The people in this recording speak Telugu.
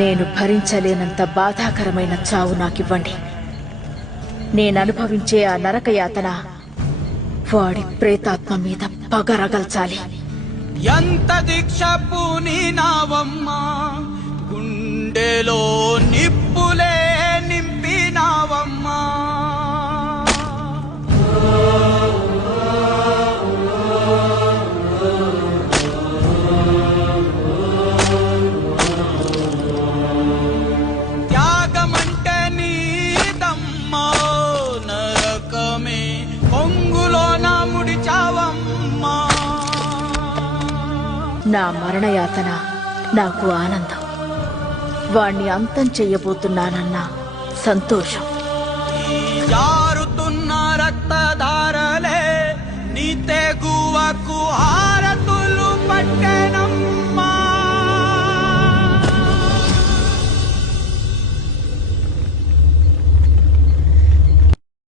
నేను భరించలేనంత బాధాకరమైన చావు నాకివ్వండి. నేననుభవించే ఆ నరకయాతన వాడి ప్రేతాత్మ మీద పగరగల్చాలి. ఎంత దీక్ష పూనినావమ్మా, గుండెలో నిప్పులే నింపినావమ్మా. త్యాగమంటే నీదమ్మా, నరకమే పొంగులో నా ముడిచావమ్మా. నా మరణయాతన నాకు ఆనందం, వాణ్ణి అంతం చెయ్యబోతున్నానన్న సంతోషం. జారుతున్న రక్తధారలే నీ తెగువకు హారతులు పట్టెను.